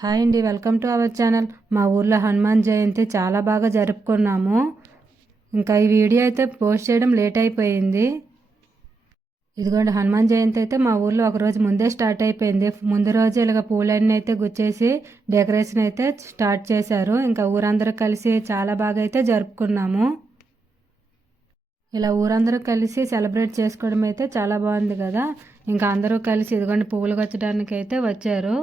Hi అండి, welcome to our channel. మా ఊర్లో హనుమాన్ జయంతి చాలా బాగా జరుపుకున్నాము. ఇంకా ఈ వీడియో అయితే పోస్ట్ చేయడం లేట్ అయిపోయింది. ఇదిగోండి, హనుమాన్ జయంతి అయితే మా ఊర్లో ఒకరోజు ముందే స్టార్ట్ అయిపోయింది. ముందు రోజు ఇలాగ పూలన్నీ అయితే గుచ్చేసి డెకరేషన్ అయితే స్టార్ట్ చేశారు. ఇంకా ఊరందరూ కలిసి చాలా బాగా అయితే జరుపుకున్నాము. ఇలా ఊరందరూ కలిసి సెలబ్రేట్ చేసుకోవడం అయితే చాలా బాగుంది కదా. ఇంకా అందరూ కలిసి ఇదిగోండి పువ్వులు గుచ్చడానికి అయితే వచ్చారు.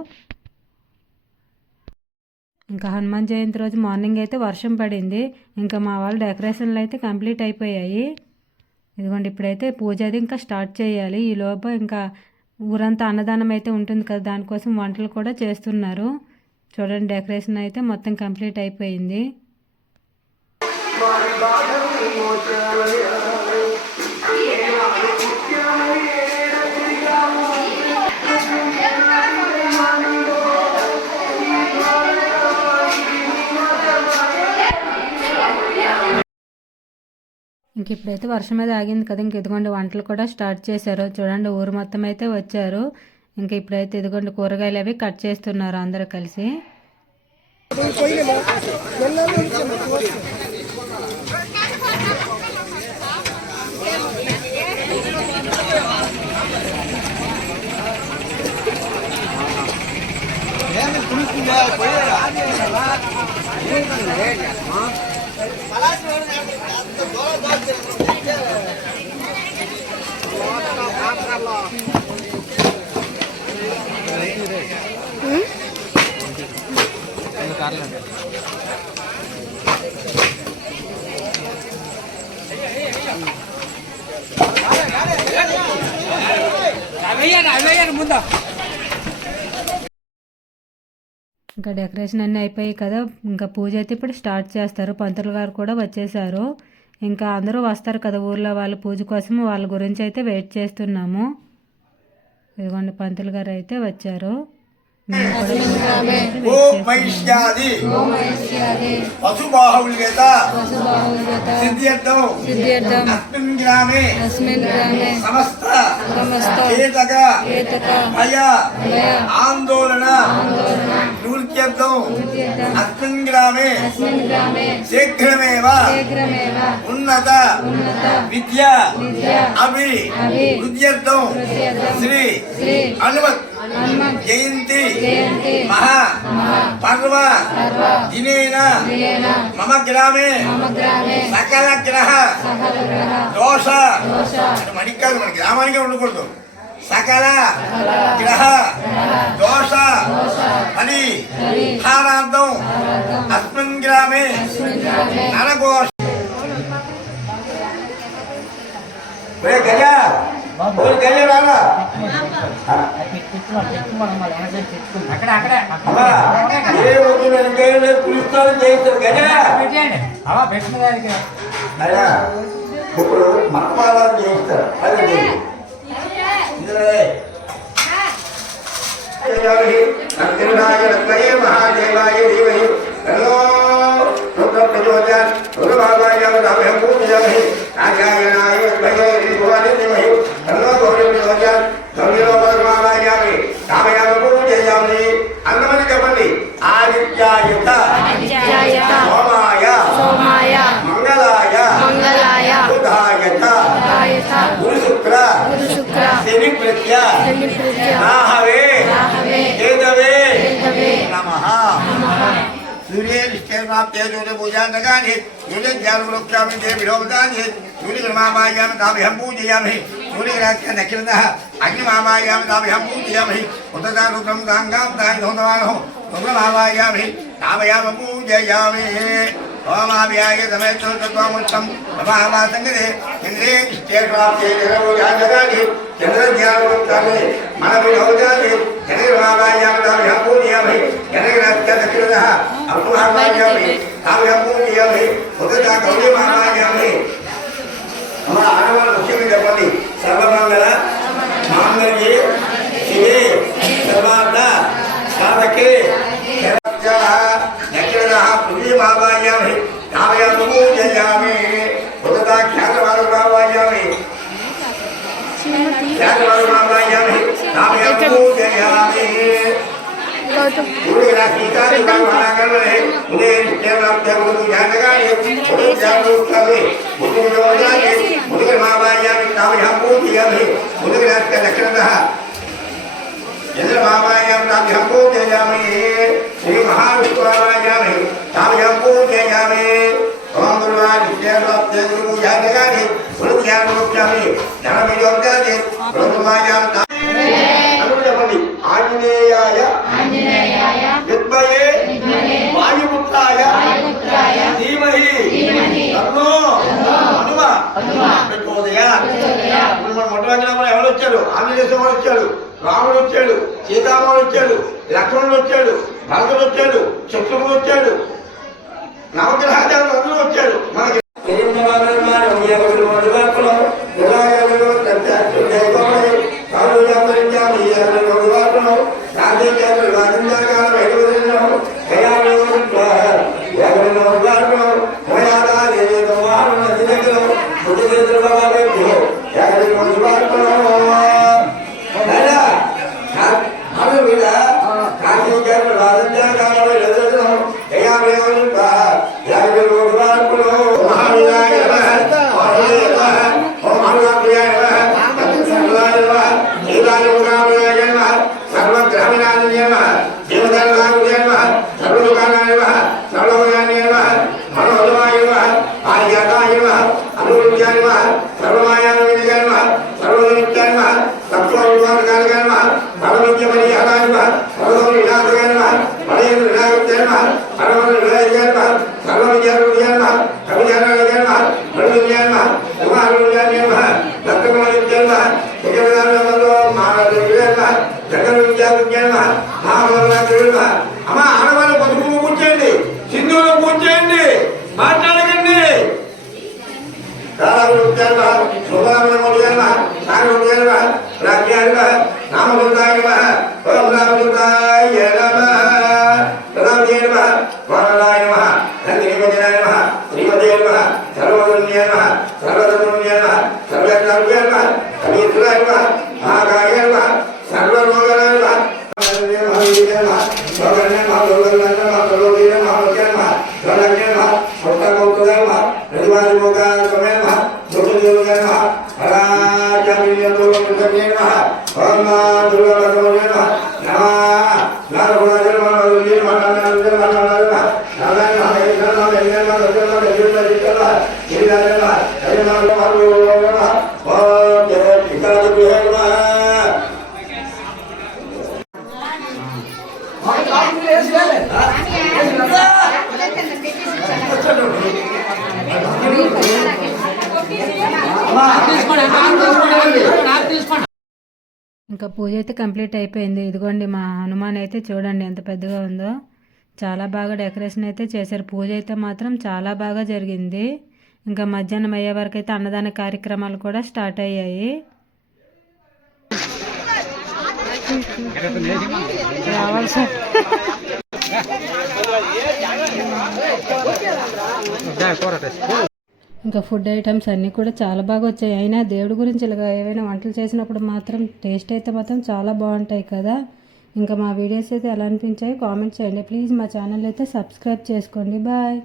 ఇంకా హనుమాన్ జయంతి రోజు మార్నింగ్ అయితే వర్షం పడింది. ఇంకా మా వాళ్ళు డెకరేషన్లు అయితే కంప్లీట్ అయిపోయాయి. ఇదిగోండి, ఇప్పుడైతే పూజ అది ఇంకా స్టార్ట్ చేయాలి. ఈ లోపు ఇంకా ఊరంతా అన్నదానం అయితే ఉంటుంది కదా, దానికోసం వంటలు కూడా చేస్తున్నారు. చూడండి, డెకరేషన్ అయితే మొత్తం కంప్లీట్ అయిపోయింది. ఇంక ఇప్పుడైతే వర్షం మీద ఆగింది కదా, ఇంక ఇదిగోండి వంటలు కూడా స్టార్ట్ చేశారు. చూడండి, ఊరు మొత్తం అయితే వచ్చారు. ఇంక ఇప్పుడైతే ఇదిగోండి కూరగాయలు అవి కట్ చేస్తున్నారు అందరూ కలిసి. ఇంకా డెకరేషన్ అన్నీ అయిపోయాయి కదా, ఇంకా పూజ అయితే ఇప్పుడు స్టార్ట్ చేస్తారు. పంతులు గారు కూడా వచ్చేసారు. ఇంకా అందరూ వస్తారు కదా ఊర్లో వాళ్ళు, పూజ కోసం వాళ్ళ గురించి అయితే వెయిట్ చేస్తున్నాము. ఇదిగోండి, పంతులు గారు అయితే వచ్చారు. ఆందోళన అస్మిన్ గ్రామే శీఘ్రమేవ ఉన్నత విద్య అభివృద్ధ్యర్థం శ్రీ హనుమత్ జయంతి మహా పర్వ దినేన మమ గ్రామే సకల గ్రహ దోష మణికాదు, మన గ్రామానికే ఉండకూడదు. సకల గ్రహ దోష పరిహారార్థం అస్మిన్ గ్రామే నరఘోష ఇప్పుడు మతపాలను చేయిస్తారు. महादेवाय धीमहि तन्नो रुद्रः प्रचोदयात् रुद्रभावाय नमः पूजयामि नारायणाय विद्महे भवानी धीमहि तन्नो गौरी प्रचोदयात् गौरीरो परमावायामि कामयामि पूजयामि अन्नमनि कपति आदित्यायत सोमाय मंगलाय बुधायत गुरुशुक्र शनि प्रत्या राहवे केतवे नमः सूर्य निष्ठेमाप्तेजोते पूजान्तकानि सूर्यज्ञानवृक्षामि ते विरोधानि सूर्यग्रमामायामि ताभ्यं पूजयामि सूर्यग्रहस्य दक्षिणतः अग्निमामायामि ताभ्यं पूजयामि उत्तरतः रुद्रं गाङ्गां तानि धोतवानः रुद्रमामायामि ताभ्यं पूजयामि ओमाभ्याय समेतो तत्त्वमुत्तम प्रभावासंगते इंद्रिय निष्ठेमाप्ते जगवोजान्तकानि चन्द्रज्ञानवृक्षामि मनविरोधानि जगन्मामायामि ताभ्यं पूजयामि जगन्नाथस्य दक्षिणतः अप्रुहामायामि ताभ्यं पूजयामि उत्तरतः गौरीमामायामि मम आनवल लक्ष्मी जपति सर्वमंगल मांगल्ये शिवे सर्वार्थ साधके दक्षिणतः पृथ्वीमावायामि ताभ्यं पूजयामि उत्तरतः ख्यातवारुमावायामि ख्यातवारुमावायामि ताभ्यं पूजयामि सूर्य सीता भगवान कर रहे उन्हें केवल केवल ध्यान लगाए उन्हें जागरूक करे उन्हें योजना के उन्हें माँ बाया में काम यहाँ पूछ दिया भी उन्हें रात का लक्षण रहा जैसे माँ बाया में काम यहाँ पूछ दिया जामे श्री महाविष्णु बाया में काम यहाँ पूछ दिया जामे ओम गुरुवार केवल केवल ध्यान लगाए उन्हें जागरूक करे धर्म में योजना दे गुरुवाया आंजनेयाय विद्महे वायुपुत्राय धीमहि तन्नो हनुमत् प्रचोदयात् మొట్టమొదటి ఎవరు వచ్చాడు? ఆంజనేయ స్వామి వచ్చాడు, రాముడు వచ్చాడు, సీతారాముడు వచ్చాడు, లక్ష్మణుడు వచ్చాడు, భరతుడు వచ్చాడు, శత్రుఘ్నుడు వచ్చాడు, నవగ్రహాచార్యులు అందరూ వచ్చాడు. మనకి అమ్మా ఆడవాళ్ళు పసుపు పూర్చేయండి, సింధువులు పూర్చేయండి, మాట్లాడకండి. ఇంకా పూజ అయితే కంప్లీట్ అయిపోయింది. ఇదిగోండి మా హనుమాన్ అయితే చూడండి ఎంత పెద్దగా ఉందో. చాలా బాగా డెకరేషన్ అయితే చేశారు. పూజ అయితే మాత్రం చాలా బాగా జరిగింది. ఇంకా మధ్యాహ్నం అయ్యే వరకు అయితే అన్నదాన కార్యక్రమాలు కూడా స్టార్ట్ అయ్యాయి. ఇంకా ఫుడ్ ఐటమ్స్ అన్నీ కూడా చాలా బాగా వచ్చాయి. అయినా దేవుడి గురించి ఇలాగ ఏవైనా వంటలు చేసినప్పుడు మాత్రం టేస్ట్ అయితే మాత్రం చాలా బాగుంటాయి కదా. ఇంకా మా వీడియోస్ అయితే ఎలా అనిపించాయి కామెంట్ చేయండి. ప్లీజ్ మా ఛానల్ అయితే సబ్స్క్రైబ్ చేసుకోండి. బాయ్.